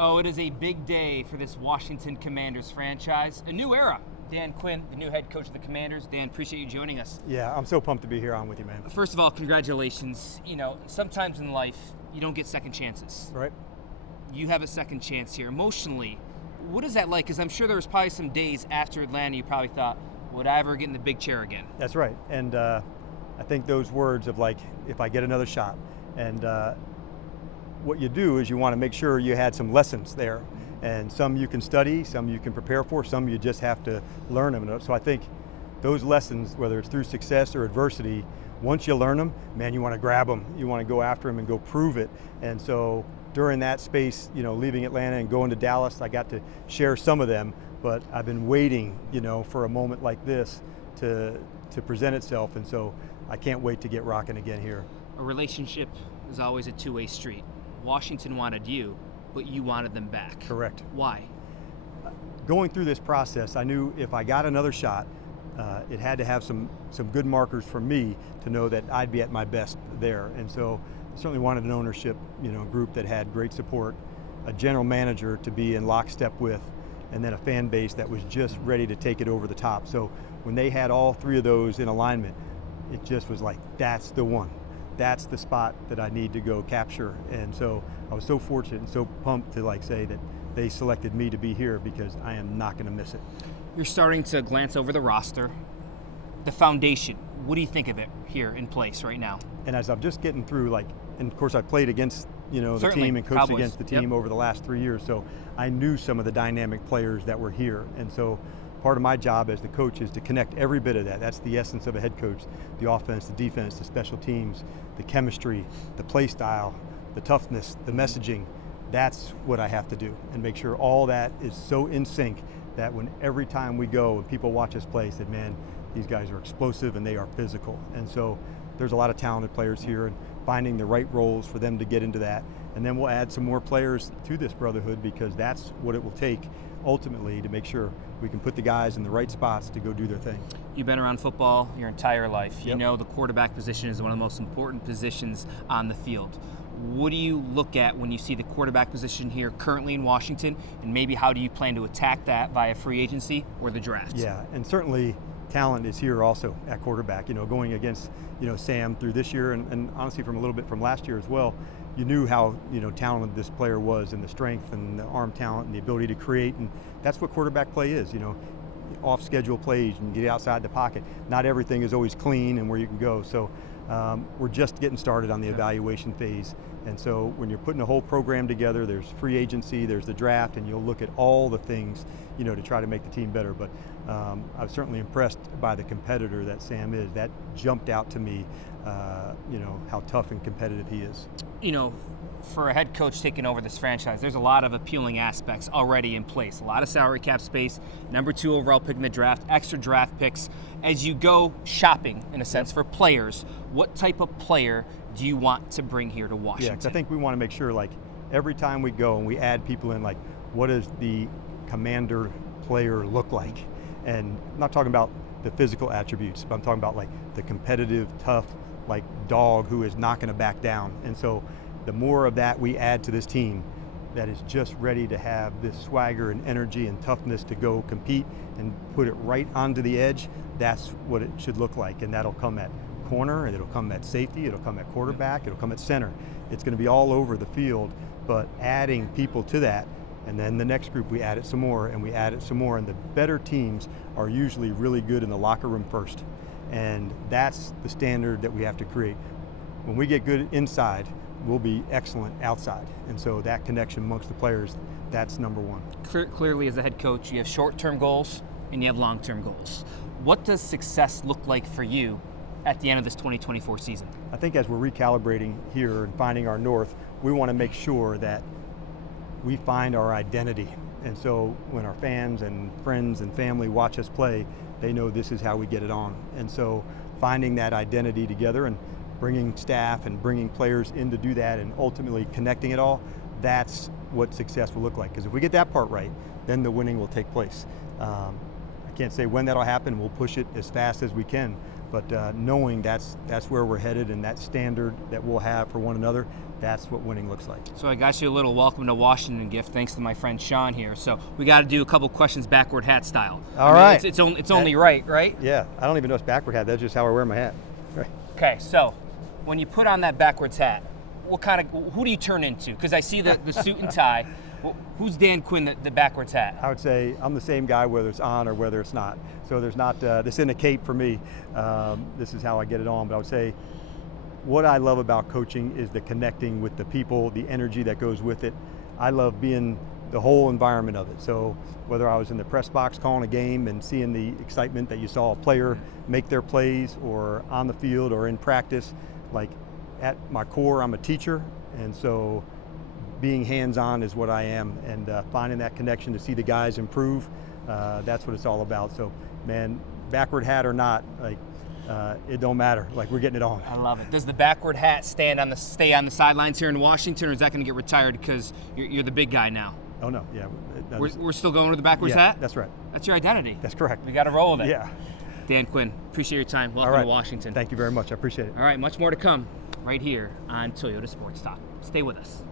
Oh, it is a big day for this Washington Commanders franchise. A new era. Dan Quinn, the new head coach of the Commanders. Dan, appreciate you joining us. Yeah, I'm so pumped to be here on with you, man. First of all, congratulations. You know, sometimes in life, you don't get second chances. Right. You have a second chance here. Emotionally, what is that like? Because I'm sure there was probably some days after Atlanta you probably thought, would I ever get in the big chair again? That's right. And I think those words of like, if I get another shot. And what you do is you want to make sure you had some lessons there. And some you can study, some you can prepare for, some you just have to learn them. So I think those lessons, whether it's through success or adversity, once you learn them, man, you want to grab them. You want to go after them and go prove it. And so during that space, you know, leaving Atlanta and going to Dallas, I got to share some of them, but I've been waiting, you know, for a moment like this to present itself. And so I can't wait to get rocking again here. A relationship is always a two-way street. Washington wanted you, but you wanted them back. Correct. Why? Going through this process, I knew if I got another shot, it had to have some good markers for me to know that I'd be at my best there. And so I certainly wanted an ownership, you know, group that had great support, a general manager to be in lockstep with, and then a fan base that was just ready to take it over the top. So when they had all three of those in alignment, it just was like, that's the one. That's the spot that I need to go capture. And so I was so fortunate and so pumped to like say that they selected me to be here because I am not going to miss it. You're starting to glance over the roster, the foundation. What do you think of it here in place right now? And as I'm just getting through, like, and of course I played against, you know, the Certainly. team and coached Cowboys. against the team over the last 3 years. So I knew some of the dynamic players that were here. And so part of my job as the coach is to connect every bit of that. That's the essence of a head coach. The offense, the defense, the special teams, the chemistry, the play style, the toughness, the messaging. That's what I have to do and make sure all that is so in sync that when every time we go and people watch us play, say, man, these guys are explosive and they are physical. And so there's a lot of talented players here and finding the right roles for them to get into that. And then we'll add some more players to this brotherhood because that's what it will take ultimately to make sure we can put the guys in the right spots to go do their thing. You've been around football your entire life. You Yep. know the quarterback position is one of the most important positions on the field. What do you look at when you see the quarterback position here currently in Washington, and maybe how do you plan to attack that via free agency or the draft? Yeah, and certainly talent is here also at quarterback. You know, going against, you know, Sam through this year and honestly from a little bit from last year as well, you knew how, you know, talented this player was and the strength and the arm talent and the ability to create, and that's what quarterback play is, you know, off schedule plays and get outside the pocket. Not everything is always clean and where you can go. So we're just getting started on the evaluation phase. And so when you're putting a whole program together, there's free agency, there's the draft, and you'll look at all the things, you know, to try to make the team better. But I was certainly impressed by the competitor that Sam is. That jumped out to me, you know, how tough and competitive he is. You know, for a head coach taking over this franchise, there's a lot of appealing aspects already in place. A lot of salary cap space, number 2 overall pick in the draft, extra draft picks. As you go shopping, in a sense, for players, what type of player do you want to bring here to Washington? Yeah, 'cause I think we want to make sure, like, every time we go and we add people in, like, what does the Commander player look like? And I'm not talking about the physical attributes, but I'm talking about, like, the competitive, tough, like, dog who is not going to back down. And so the more of that we add to this team that is just ready to have this swagger and energy and toughness to go compete and put it right onto the edge, that's what it should look like. And that'll come at corner, and it'll come at safety, it'll come at quarterback, it'll come at center. It's going to be all over the field, but adding people to that, and then the next group we add it some more, and we add it some more, and the better teams are usually really good in the locker room first. And that's the standard that we have to create. When we get good inside, we'll be excellent outside. And so that connection amongst the players, that's number one. Clearly, as a head coach, you have short-term goals and you have long-term goals. What does success look like for you at the end of this 2024 season? I think as we're recalibrating here and finding our north, we want to make sure that we find our identity. And so when our fans and friends and family watch us play, they know this is how we get it on. And so finding that identity together and bringing staff and bringing players in to do that and ultimately connecting it all, that's what success will look like. Because if we get that part right, then the winning will take place. I can't say when that'll happen. We'll push it as fast as we can. But knowing that's where we're headed, and that standard that we'll have for one another, that's what winning looks like. So I got you a little welcome to Washington gift, thanks to my friend Sean here. So we got to do a couple questions backward hat style. All right. It's only right? Yeah, I don't even know it's backward hat. That's just how I wear my hat. Right. Okay, so when you put on that backwards hat, who do you turn into? Because I see the suit and tie. Well, who's Dan Quinn, the backwards hat? I would say I'm the same guy whether it's on or whether it's not. So there's not this isn't a cape for me. This is how I get it on. But I would say what I love about coaching is the connecting with the people, the energy that goes with it. I love being the whole environment of it. So whether I was in the press box calling a game and seeing the excitement that you saw a player make their plays, or on the field or in practice, like at my core, I'm a teacher, and so being hands-on is what I am, and finding that connection to see the guys improve, that's what it's all about. So, man, backward hat or not, like it don't matter. Like, we're getting it on. I love it. Does the backward hat stay on the sidelines here in Washington, or is that going to get retired because you're the big guy now? Oh no, yeah. We're still going with the backwards hat? That's right. That's your identity. That's correct. We got to roll with it. Yeah. Dan Quinn, appreciate your time. Welcome All right. to Washington. Thank you very much. I appreciate it. All right, much more to come right here on Toyota Sports Talk. Stay with us.